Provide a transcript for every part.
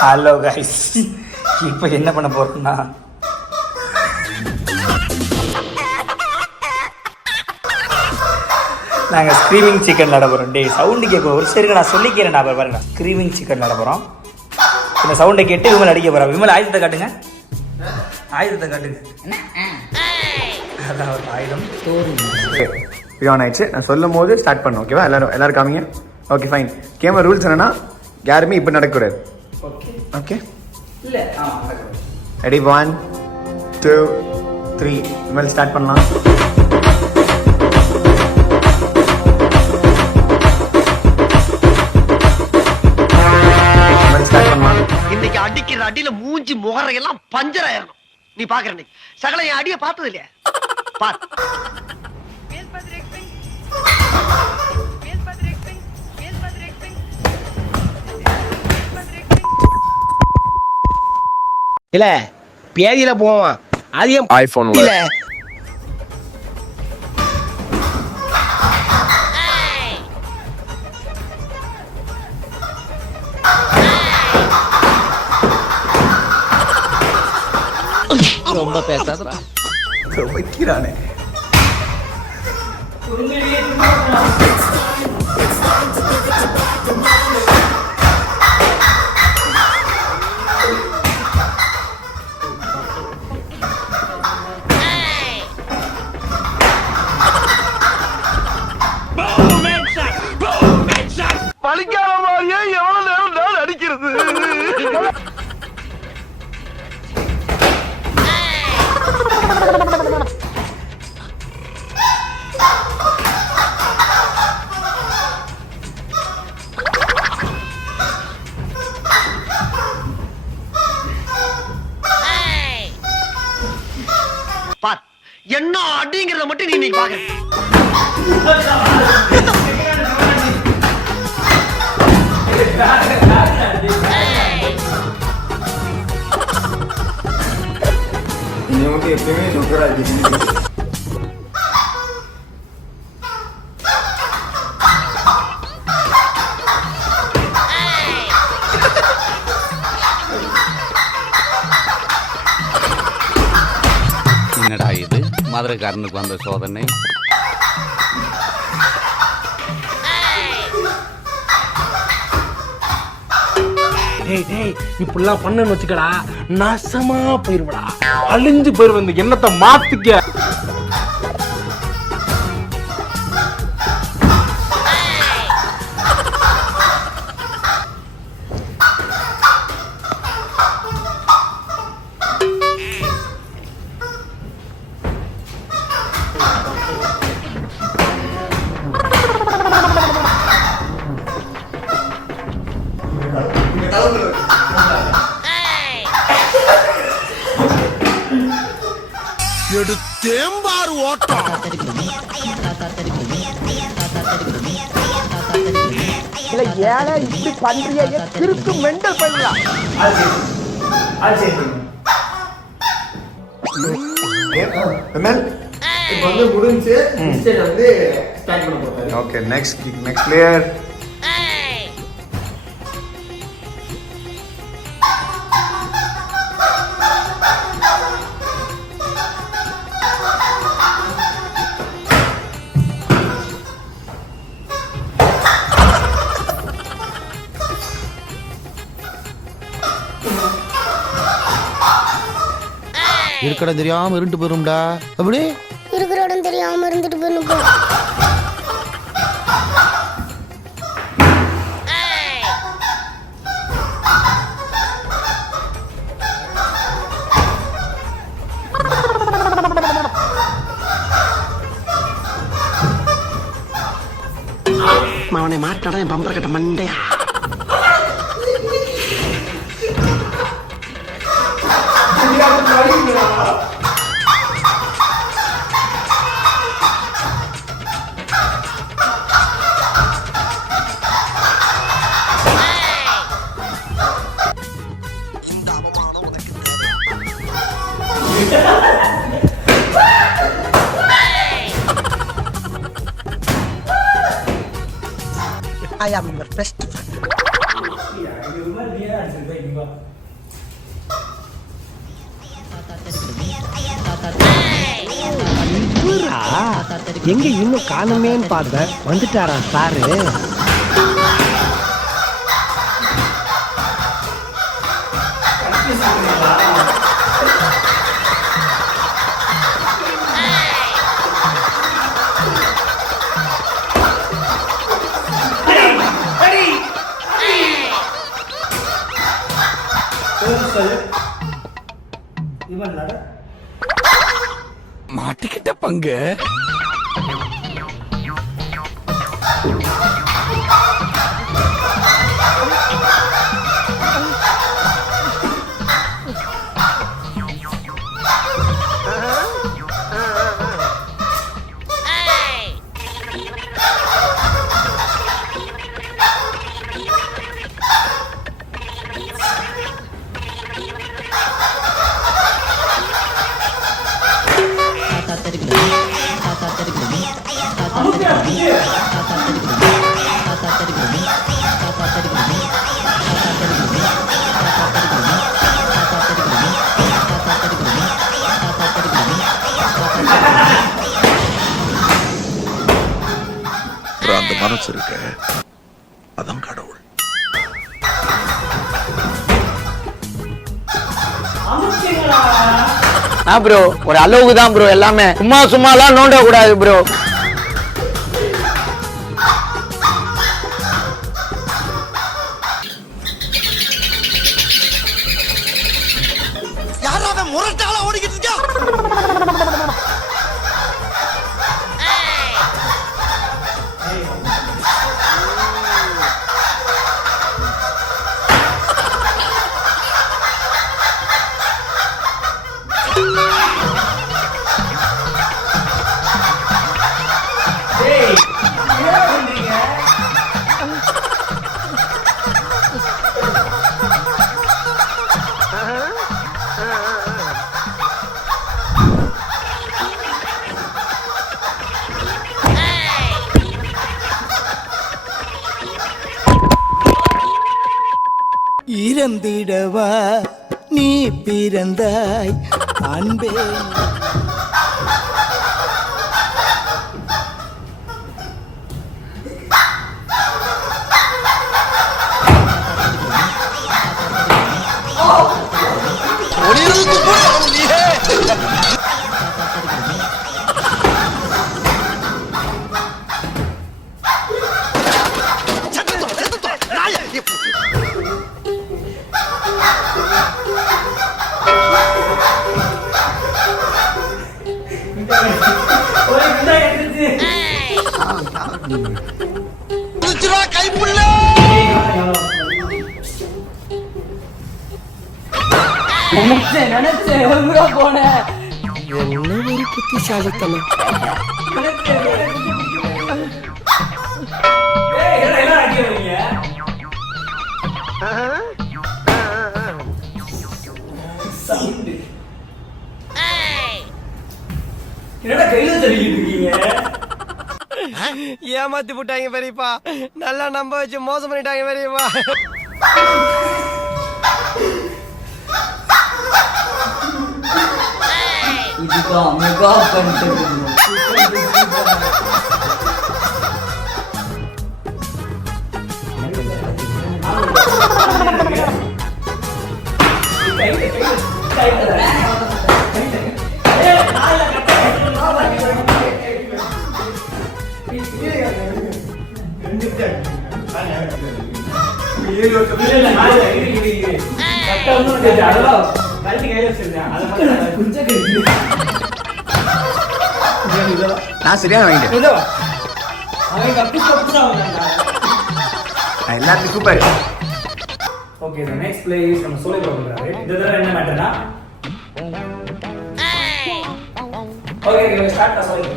Hello guys, இப்போ என்ன பண்ண போறோம்னா நாங்கள் ஸ்க்ரீமிங் சிக்கன் விளாட போகிறோம். டே சவுண்டு கேட்கும் ஒரு சரி நான் சொல்லிக்கிறேன். நான் பாருங்க ஸ்க்ரீமிங் சிக்கன் விளாட போகிறோம். இந்த சவுண்டை கேட்டு விமல் அடிக்க போகிறோம். விமல் ஆயுதத்தை காட்டுங்க, ஆயுதத்தை காட்டுங்க. அதான் ஒரு ஆயுதம் ஆன் ஆயிடுச்சு. நான் சொல்லும் போது ஸ்டார்ட் பண்ணோம். ஓகேவா? எல்லாரும் காமிங்க. Okay fine. கேமரா ரூல்ஸ் என்னன்னா யாருமே இப்போ நடக்கக்கூடாது. ஓகே ஓகே இல்லை ரெடி 1 2 3 இனிமேல் ஸ்டார்ட் பண்ணலாம். இன்னைக்கு அடிக்கிற அடியில மூஞ்சி முகரையெல்லாம் பஞ்சர் ஆயிரணும். நீ பாக்குற சகல என் அடிய பார்த்தது இல்லையா? பாத்து இல்ல பேதியில போவான். அது ஐபோன் இல்ல ரொம்ப பேசாதடா. வைக்கிறானே பழிக்காத மாதிரியே எவ்வளவு நேரம் நான் அடிக்கிறது. பாத் என்ன அடிங்கிறத மட்டும் நீ பாக்க. நமக்கு எப்பயுமே சூப்பராக என்னடா இது மதுரைக்காரனுக்கு வந்த சோதனை. இப்படிலாம் பண்ணன்னு வச்சுக்கடா, நாசமா போயிருவடா, அழிஞ்சு போயிருவ. இந்த எண்ணத்தை மாத்திக்க. எடுத்தேம்பாரு ஓட்டம். இல்ல ஏழை இப்படி பண்றிய திருக்கு மெண்டல் பண்ணலாம். இப்போ வந்து முடிஞ்சு வந்து ஸ்டார்ட் பண்ண போறாரு. Okay next player. இருக்கட தெரியாம இருண்டு போயிரும்டா. அப்படி இருக்கிற இடம் தெரியாம இருந்துட்டு போயிருப்போம். அவனை மாட்டாடா என் பம்பர கட்ட மண்டையா. I am your best friend. கண்டிப்பா. எங்க இன்னும் காணுமேன்னு பார்த்தேன், வந்துட்டாரா சாரு? மாட்டிக்கிட்ட பங்கு. அந்த மனசு இருக்க, அதான் கடவுள். ப்ரோ ஒரு அளவுக்கு தான் ப்ரோ, எல்லாமே சும்மாலாம் நோண்ட கூடாது ப்ரோ. யாராவது முரட்டால ஓடிக்கிட்டு இருக்கா? இறந்திடவா நீ பிறந்தாய் அன்பே. கைப்புள்ள நினைச்சேன் ஒரு போனேன். என்ன ஒரு புத்திசாலித்தனம். ஏமாத்தி போட்டாங்க பெரியப்பா, நல்லா நம்ப வச்சு மோசம் பண்ணிட்டாங்க பெரியப்பா. இதுதான் மெகா கண்டென்ட். நான் சரியான வாங்கிட்டேன். எல்லாத்துக்கும் super. Okay, the next place நம்ம சோலை போறாரு. இந்த தடவை என்ன மேட்டர்னா ஓகே ஸ்டார்ட் சோலை.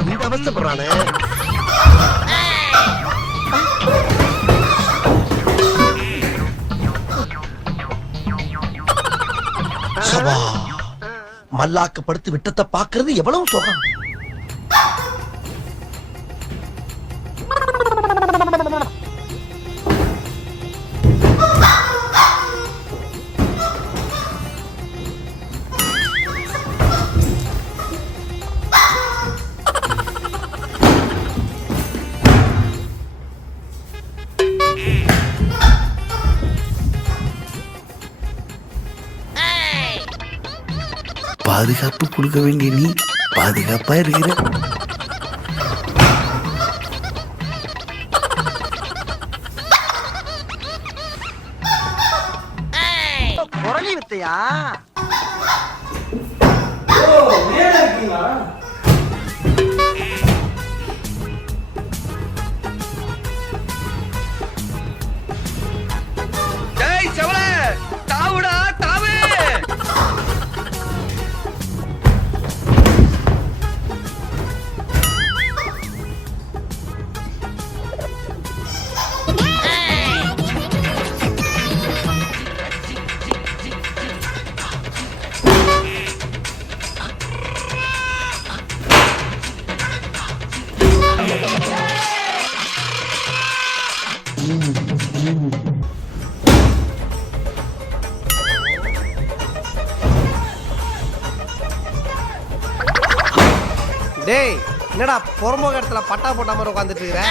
இந்த அவஸ்தைப்படுறானே. சபா மல்லாக்கப்படுத்தி விட்டத்தை பாக்குறது எவ்வளவு சுகம். பாதுகாப்பு கொடுக்க வேண்டிய நீ பாதுகாப்பா இருக்கிற. குரலி வித்தையா? டேய் செவல தாவுடா தாவு. டேய் என்னடா பொறம்போக இடத்துல பட்டா போட்ட மாதிரி உட்காந்துட்டு இருக்கிற?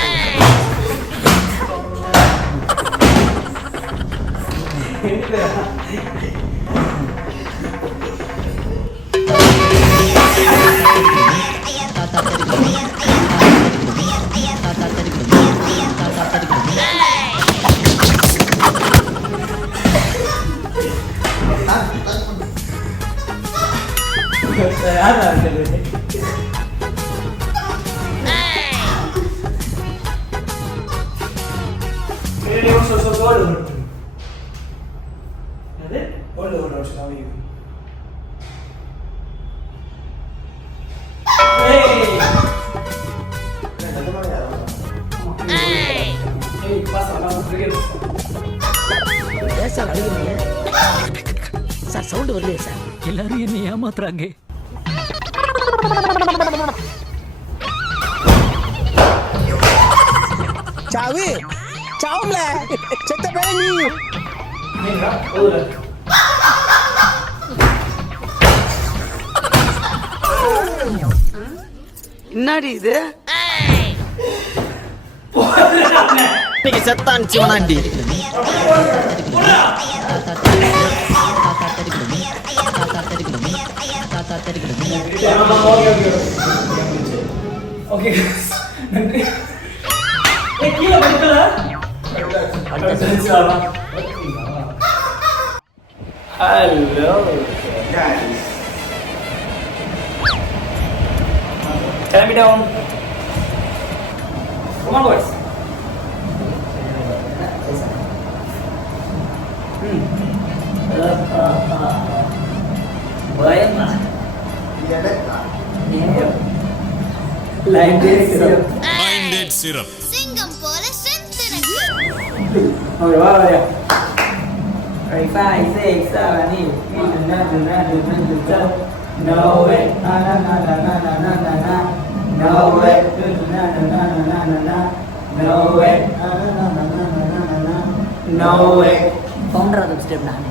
சார் சவுண்ட் வரலையே சார். எல்லாரும் என்ன ஏமாத்துறாங்க. சாவு சாவுல செத்த பையன் நீ. என்னடி இது? இன்னைக்கு செத்தான் சிவனாண்டி. ஓகே நன்றி. கீழே படிக்கல. ஹலோ கிளம்பிட்டோம். Come on boys. பயமா Minded syrup. சிங்கம் போல செந்திருக்கு. ஓகே வா வா. 5 6 7 8 no way na na na na na na na na no way na na na na na na no way na na na na na na no way founder of step நானே.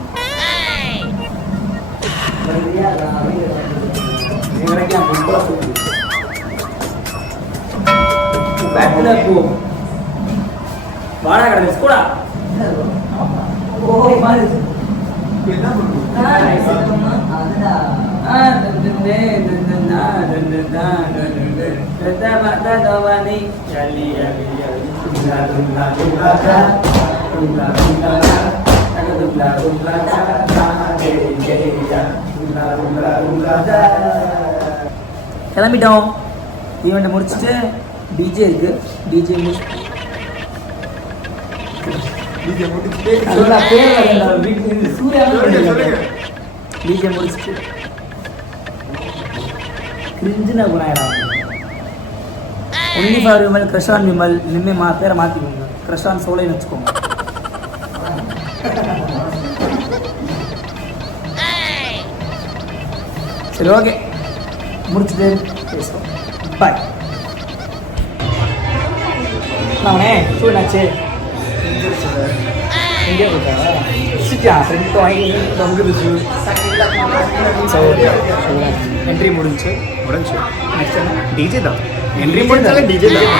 நீங்களையும் ரொம்ப சுத்தி பேட்ல போ வாடா கடை ஸ்கூலா ஓ மாறு என்ன பண்ணுங்க அதுடா தந்தே தந்தனா தந்தனா தந்தே தத்த மத்த தவனி யலி யலி யலி துலா துலா துலா துலா துலா துலா துலா ஜே ஜே துலா துலா துலா கிளம்பிட்டோம். ஈவெண்ட்டை முடிச்சுட்டு டிஜே இருக்கு. டிஜே முடிச்சுட்டு டிஜே முடிச்சுட்டு கிரிஞ்சுனா குணாயிரம் ஒன்லி ஃபார் விமல், கிருஷான் விமல். இனிமேல் பேரை மாற்றிக்கோங்க, கிருஷான் சோலைன்னு வச்சுக்கோங்க. சரி ஓகே, முடிச்சுட்டு பேசுவோம். பாய். நானே சூழ்நாச்சு எங்கே போட்டா சிட்டா ஃப்ரெண்ட் வாங்கி தங்குது. ஸோ என்ட்ரி முடிஞ்சு நெக்ஸ்ட் என்ன டிஜே தான் என்ட்ரி முடிஞ்சாலே டிஜே தான்.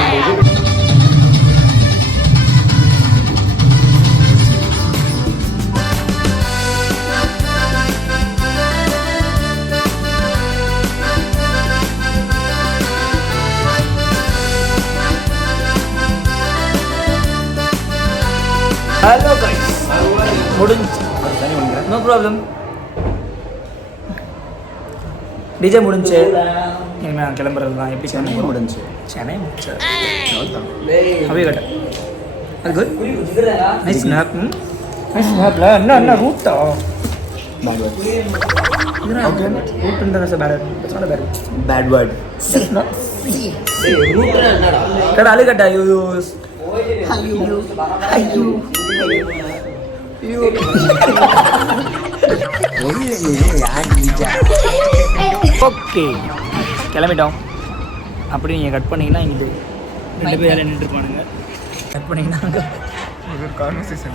ஹலோ கைஸ், முடிஞ்சு. No problem. டிஜே முடிஞ்சு. இனிமேல் நான் கிளம்புறது தான். எப்படி சென்னை முடிஞ்சு? சென்னை முடிச்சு. அப்படியே கட்ட. அது குட். Nice snap. நைஸ் ஸ்னாப்ல என்ன ரூட்டா? Root bad word. கடை அழுகட்டா. ஓகே, கிளம்பிட்டோம். அப்படி நீங்கள் கட் பண்ணிங்கன்னா இங்கே 2 பேர் நின்றுட்டு இருப்பானுங்க. கட் பண்ணிங்கன்னா ஒரு கான்வர்சேஷன்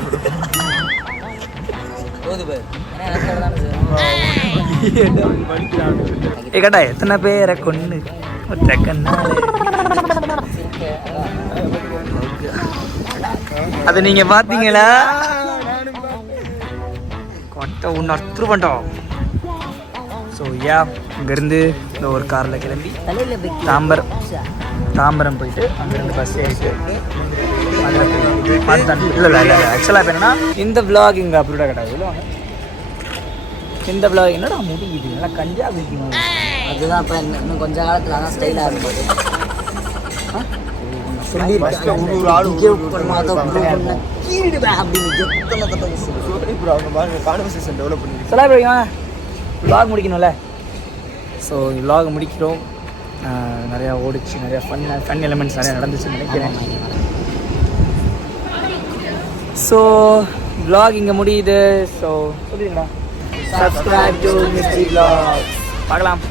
கேட்டா எத்தனை பேரை கொண்டு ஒற்றை கண்ணாலே. அது நீங்க பாத்தீங்களா? கொட்டை ஒன்று அர்த்தம் பண்ணிட்டோம். ஸோ இங்கேருந்து இந்த ஒரு காரில் கிளம்பி தாம்பரம் போயிட்டு அங்கேருந்து பஸ் ஏறிட்டு இல்லை ஆக்சுவலாக இப்போ என்னன்னா இந்த விளாக் இங்கே அப்லோடாக கிடையாது. இந்த விளாக் என்னடா முடியுது நல்லா கஞ்சா குடிக்கணும். அதுதான் இப்போ இன்னும் கொஞ்ச காலத்தில் அதான் ஸ்டைலாக இருக்கும். விளாக் முடிக்கணும்ல. ஸோ விளாக் முடிக்கிறோம். நிறையா ஓடிச்சு, நிறையா ஃபன் எலிமெண்ட்ஸ் நிறையா நடந்துச்சுன்னு நினைக்கிறேன். ஸோ விளாக் இங்கே முடியுது. ஸோ சொல்லிடுங்களா, சப்ஸ்கிரைப் டு மிஸ்டி விளாக். பார்க்கலாம்.